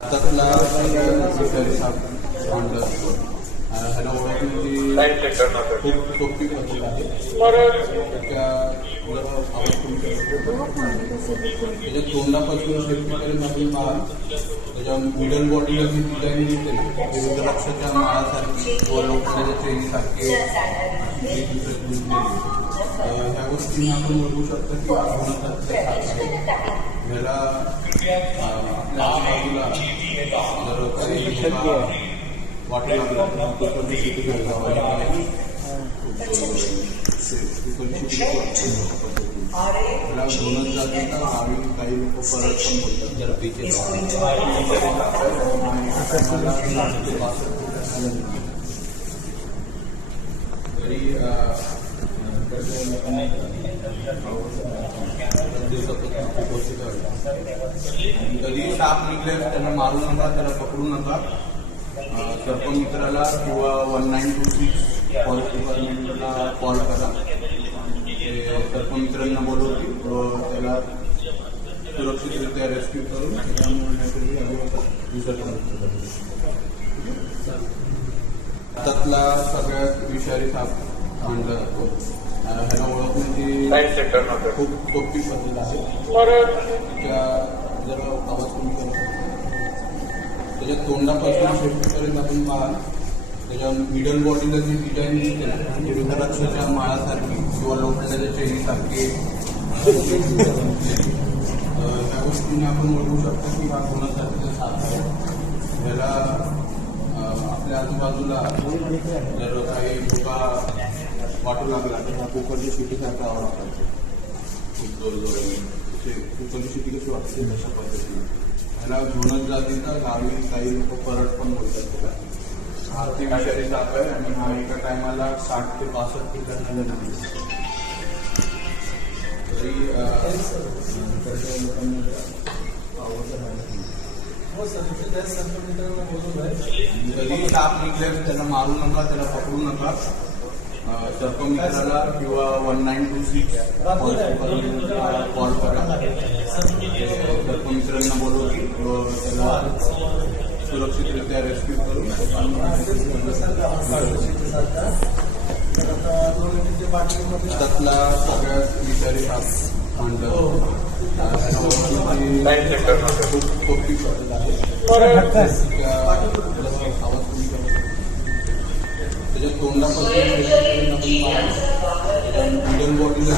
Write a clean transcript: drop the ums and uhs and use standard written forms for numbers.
त्यातला ह्याला ओळखण्याची खूप सोपी पद्धत आहे. त्याच्या त्याच्या तोंडापासून शेपटीपर्यंत आपण पहा, त्याच्या मिडल बॉडीला जी डिझाईन दिसते ना, ते रुद्राक्षाच्या माळासारखी व लोखंडाच्या चेनसारखे ह्या गोष्टी आपण बघू शकतो की ह्याला आपल्या आजूबाजूला जर काही वाटलं लागलं त्याला घेऊनच जाते तर आम्ही काही लोक परत पण बोलतात जर बीचे तरी कधी साप निघले त्यांना मारू नका, त्याला पकडू नका. सर्पमित्राला किंवा 1926 फॉरेस्ट डिपार्टमेंटला कॉल करा. ते सर्पमित्रांना बोलवतील, त्याला सुरक्षितरित्या रेस्क्यू करून त्यातला सगळ्यात विषारी साप मानला जातो. ह्याला ओळखण्याची खूप सोपी पद्धत आहे. त्याच्या जर आवाज कमी करतो, त्याच्या तोंडापासून शेपटीपर्यंत आपण पहा, त्याच्या मिडल बॉडीला जी डिझाईन दिसते ना, ती रुद्राक्षाच्या माळासारखी किंवा लोखंडाच्या चेनीसारखे त्या गोष्टीने आपण ओळखू शकतो की हा कोणासारखा साप आहे. ह्याला आपल्या आजूबाजूला जर काही धोका वाटू लागला तर ह्या कुकरच्या शिटीसारखा आवाज वाटायचे, खूप जोरजोराने. कुकरची शिटी कशी वाटते तशा पद्धतीने ह्याला घेऊनच जाते तर गावी काही लोक परत पण बोलतात त्याला. हा ते विषारी साप आहे आणि हा एका टायमाला 60 ते 65 ठिकाणी तरी कधी साप निघले त्यांना मारू नका, त्याला पकडू नका. सर्पमित्राला किंवा 1926 कॉल करा. सर्पमित्रांना बोलवतील, त्याला सुरक्षितरित्या रेस्क्यू करून त्यातला सगळ्यात विषारी साप मानला जातो. खूप सोपी पद्धत आहे. आवाज कमी करतो, त्याच्या तोंडापासून मिडल बॉडीला